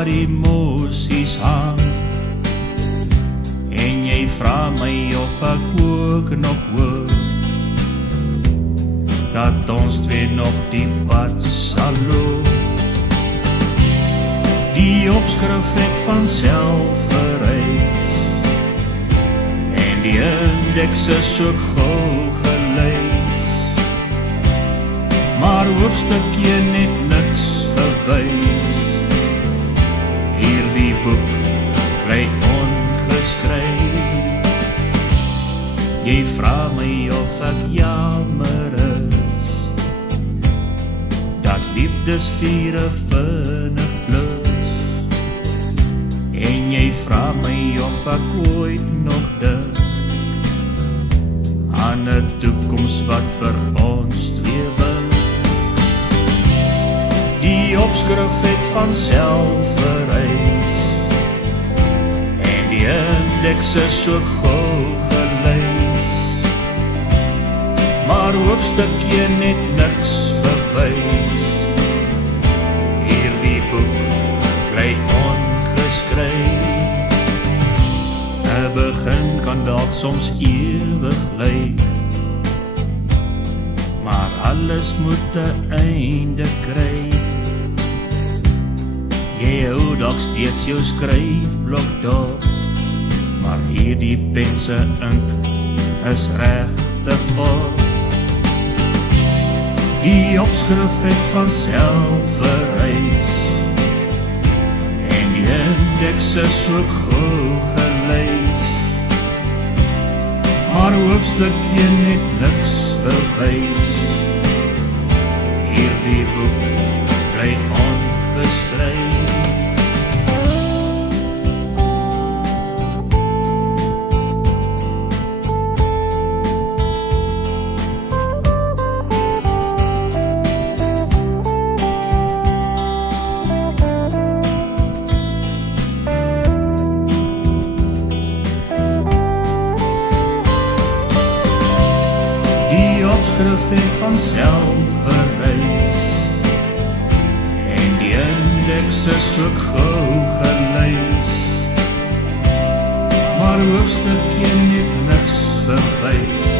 waar emosies hang. En jy vra my of ek ook nog hoor dat ons twee nog die pad sal loop. Die opskrif het vanself gereis en die indeks is ook gauw gelees, maar hoofdstukje net niks bewys. Hierdie boek bly ongeskryf. Jy vra my of ek jammer is dat liefdesvure vinnig blus, en jy vra my of ek ooit nog dink aan 'n toekoms wat vir ons twee wink. Die opskrif het vanself gereis en die indeks is ook gauw gelees, maar hoofdstukje net niks bewys. Hierdie boek bly ongeskryf. 'n Begin kan dalk soms ewig lyk, maar alles moet 'n einde kry. Jy hou dalk steeds jou skryfblok dop, maar hierdie pense ink is regtig op. Die opskrif het vanself gereis en die indeks is ook gauw gelees, maar hoofdstukje net niks bewys. Hierdie boek bly ongeskryf. Die opskrif het vanself gereis en die indeks is ook gauw gelees, maar hoofdstukje net niks bewys.